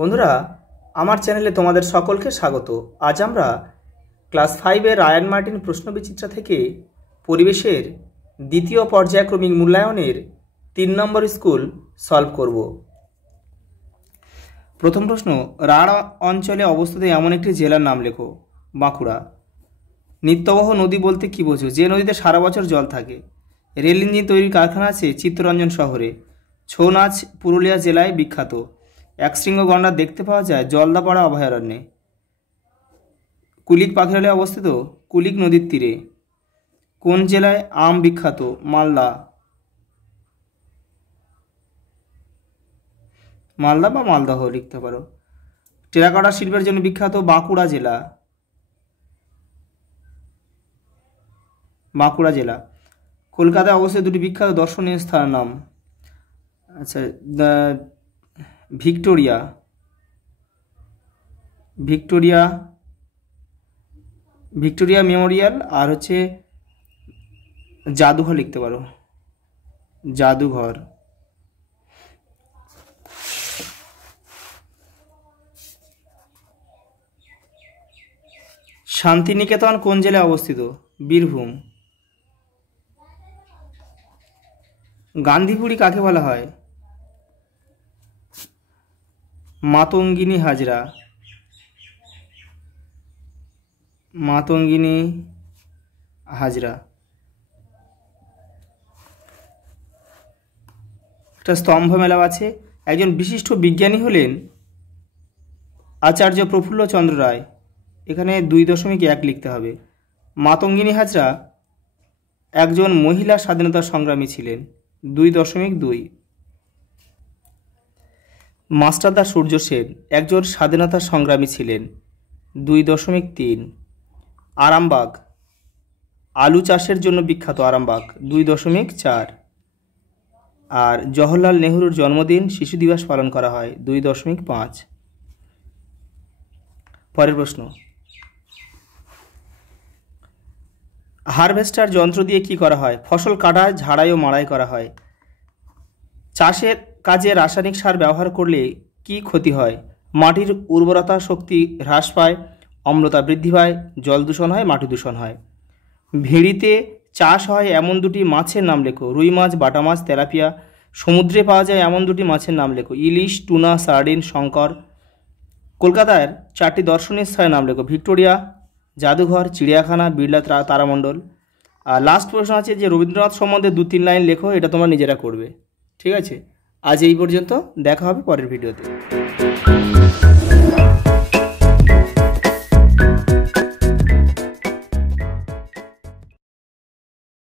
বন্ধুরা, আমার চ্যানেলে তোমাদের সকলকে স্বাগত। আজ আমরা ক্লাস 5-এর রায়ান মার্টিন প্রশ্নবিচিত্রা থেকে পরিবেশের দ্বিতীয় পর্যায়ক্রমিক মূল্যায়নের 3 নম্বর স্কুল সলভ করব। প্রথম প্রশ্ন, রাঢ় অঞ্চলে অবস্থিত এমন একটি জেলার নাম লেখো। বাঁকুড়া। নিত্যবহ নদী বলতে কী বোঝো? যে নদীতে সারা বছর জল থাকে। রেল ইঞ্জিন তৈরির কারখানা আছে চিত্তরঞ্জন শহরে। ছৌ নাচ পুরুলিয়া জেলায় বিখ্যাত। একশৃঙ্গ গণ্ডার দেখতে পাওয়া যায় জলদাপাড়া অভয়ারণ্যে। কুলিক পাখিরালয়ে অবস্থিত কুলিক নদীর তীরে। কোন জেলায় আম বিখ্যাত? মালদা। মালদা বা মালদহ লিখতে পারো। টেরাকোটা শিল্পের জন্য বিখ্যাত বাঁকুড়া জেলা। বাঁকুড়া জেলা। কলকাতায় অবস্থিত দুটি বিখ্যাত দর্শনীয় স্থানের নাম। আচ্ছা, ভিক্টোরিয়া ভিক্টোরিয়া ভিক্টোরিয়া মেমোরিয়াল, আর হচ্ছে জাদুঘর লিখতে পারো। জাদুঘর। শান্তিনিকেতন কোন জেলায় অবস্থিত? বীরভূম। গান্ধীপুরী কাকে বলা হয়? মাতঙ্গিনী হাজরা। মাতঙ্গিনী হাজরা। একটা স্তম্ভ মেলা আছে। একজন বিশিষ্ট বিজ্ঞানী হলেন আচার্য প্রফুল্ল চন্দ্র রায়। এখানে 2.1 লিখতে হবে। মাতঙ্গিনী হাজরা একজন মহিলা স্বাধীনতা সংগ্রামী ছিলেন। 2.2। মাস্টারদা সূর্য সেন একজন স্বাধীনতা সংগ্রামী ছিলেন। 2.3। আরামবাগ আলু চাষের জন্য বিখ্যাত। আরামবাগ। 2.4। আর জওহরলাল নেহরুর জন্মদিন শিশু দিবস পালন করা হয়। 2.5। পরের প্রশ্ন, হারভেস্টার যন্ত্র দিয়ে কি করা হয়? ফসল কাটা, ঝাড়াই ও মাড়াই করা হয়। চাষের কাজে রাসায়নিক সার ব্যবহার করলে কি ক্ষতি হয়? মাটির উর্বরতা শক্তি হ্রাস পায়, অম্লতা বৃদ্ধি পায়, জল দূষণ হয়, মাটি দূষণ হয়। ভেড়িতে চাষ হয় এমন দুটি মাছের নাম লেখো। রুই মাছ, বাটা মাছ, তেলাপিয়া। সমুদ্রে পাওয়া যায় এমন দুটি মাছের নাম লেখো। ইলিশ, টুনা, সার্ডিন, শঙ্কর। কলকাতার 4টি দর্শনীয় স্থানের নাম লেখো। ভিক্টোরিয়া, জাদুঘর, চিড়িয়াখানা, বিড়লা তারামণ্ডল। আর লাস্ট প্রশ্ন আছে যে রবীন্দ্রনাথ সম্বন্ধে 2-3 লাইন লেখো। এটা তোমরা নিজেরা করবে। ঠিক আছে, আজ এই পর্যন্ত। দেখা হবে পরের ভিডিওতে।